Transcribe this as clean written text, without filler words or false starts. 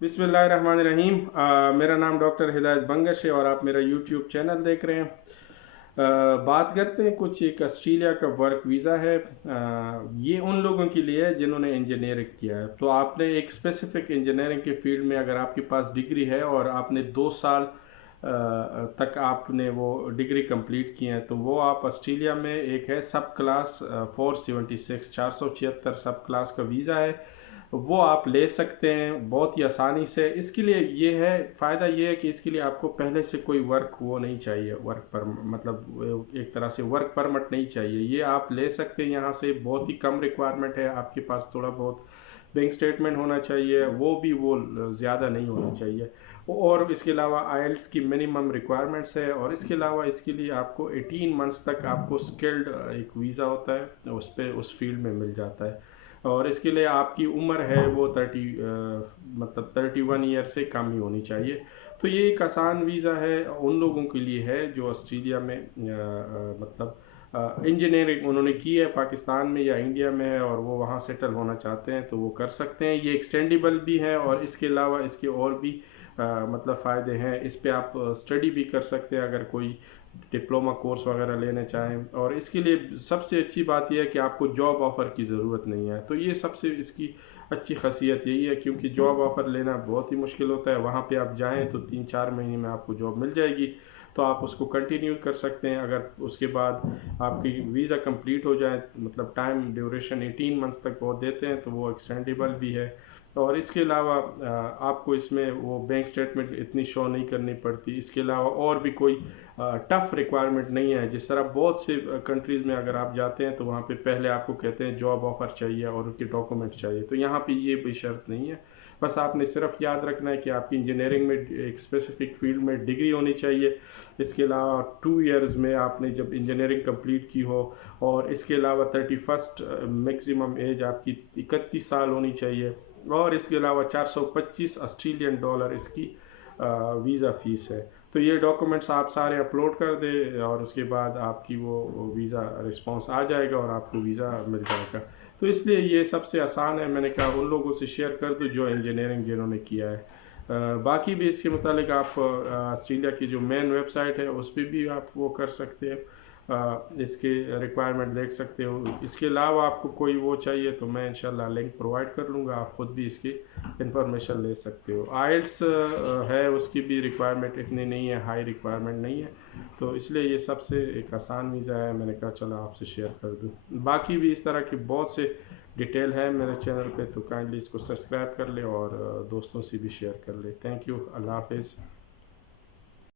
बिस्मिल्लाहिर्रहमानिर्रहीम। मेरा नाम डॉक्टर हिदायत बंगश है और आप मेरा यूट्यूब चैनल देख रहे हैं। बात करते हैं कुछ एक ऑस्ट्रेलिया का वर्क वीज़ा है। ये उन लोगों के लिए है जिन्होंने इंजीनियरिंग किया है। तो आपने एक स्पेसिफिक इंजीनियरिंग के फील्ड में अगर आपके पास डिग्री है और आपने 2 साल तक आपने वो डिग्री कंप्लीट की है, तो वो आप ऑस्ट्रेलिया में एक है सब क्लास 476 476 सब क्लास का वीज़ा है, वो आप ले सकते हैं बहुत ही आसानी से। इसके लिए ये है, फ़ायदा ये है कि इसके लिए आपको पहले से कोई वर्क वो नहीं चाहिए, वर्क पर मतलब एक तरह से वर्क परमिट नहीं चाहिए। ये आप ले सकते हैं यहाँ से, बहुत ही कम रिक्वायरमेंट है। आपके पास थोड़ा बहुत बैंक स्टेटमेंट होना चाहिए, वो भी वो ज़्यादा नहीं होना चाहिए। और इसके अलावा आइल्स की मिनिमम रिक्वायरमेंट्स है। और इसके अलावा इसके लिए आपको 18 मंथ्स तक आपको स्किल्ड एक वीज़ा होता है, उस पर उस फील्ड में मिल जाता है। और इसके लिए आपकी उम्र है वो 31 ईयर से कम ही होनी चाहिए। तो ये एक आसान वीज़ा है, उन लोगों के लिए है जो ऑस्ट्रेलिया में मतलब इंजीनियरिंग उन्होंने की है पाकिस्तान में या इंडिया में है और वो वहाँ सेटल होना चाहते हैं, तो वो कर सकते हैं। ये एक्सटेंडेबल भी है और इसके अलावा इसके और भी मतलब फ़ायदे हैं। इस पे आप स्टडी भी कर सकते हैं अगर कोई डिप्लोमा कोर्स वगैरह लेने चाहें। और इसके लिए सबसे अच्छी बात यह है कि आपको जॉब ऑफ़र की ज़रूरत नहीं है। तो ये सबसे इसकी अच्छी खासियत यही है, क्योंकि जॉब ऑफ़र लेना बहुत ही मुश्किल होता है। वहाँ पे आप जाएं तो 3-4 महीने में आपको जॉब मिल जाएगी, तो आप उसको कंटिन्यू कर सकते हैं। अगर उसके बाद आपकी वीज़ा कंप्लीट हो जाए, मतलब टाइम ड्यूरेशन 18 मंथ्स तक वो देते हैं, तो वो एक्सटेंडेबल भी है। और इसके अलावा आपको इसमें वो बैंक स्टेटमेंट इतनी शो नहीं करनी पड़ती। इसके अलावा और भी कोई टफ़ रिक्वायरमेंट नहीं है। जिस तरह बहुत से कंट्रीज़ में अगर आप जाते हैं तो वहाँ पे पहले आपको कहते हैं जॉब ऑफ़र चाहिए और उनके डॉक्यूमेंट चाहिए, तो यहाँ पे ये भी शर्त नहीं है। बस आपने सिर्फ याद रखना है कि आपकी इंजीनियरिंग में एक स्पेसिफिक फील्ड में डिग्री होनी चाहिए। इसके अलावा 2 इयर्स में आपने जब इंजीनियरिंग कंप्लीट की हो, और इसके अलावा 31st मैक्सिमम एज आपकी 31 साल होनी चाहिए। और इसके अलावा 425 ऑस्ट्रेलियन डॉलर इसकी वीज़ा फ़ीस है। तो ये डॉक्यूमेंट्स आप सारे अपलोड कर दें और उसके बाद आपकी वो वीज़ा रिस्पांस आ जाएगा और आपको वीज़ा मिल जाएगा। तो इसलिए ये सबसे आसान है। मैंने कहा उन लोगों से शेयर कर दूँ जो इंजीनियरिंग जिन्होंने किया है। बाकी भी इसके मुतालिक आप ऑस्ट्रेलिया की जो मेन वेबसाइट है उस पर भी आप वो कर सकते हैं, इसके रिक्वायरमेंट देख सकते हो। इसके अलावा आपको कोई वो चाहिए तो मैं इंशाल्लाह लिंक प्रोवाइड कर लूँगा, आप ख़ुद भी इसकी इंफॉर्मेशन ले सकते हो। आइल्स है, उसकी भी रिक्वायरमेंट इतनी नहीं है, हाई रिक्वायरमेंट नहीं है। तो इसलिए ये सबसे एक आसान वीज़ा है। मैंने कहा चलो आपसे शेयर कर दूँ। बाकी भी इस तरह के बहुत से डिटेल है मेरे चैनल पे, तो काइंडली इसको सब्सक्राइब कर ले और दोस्तों से भी शेयर कर ले। Thank you. अल्लाह हाफिज़।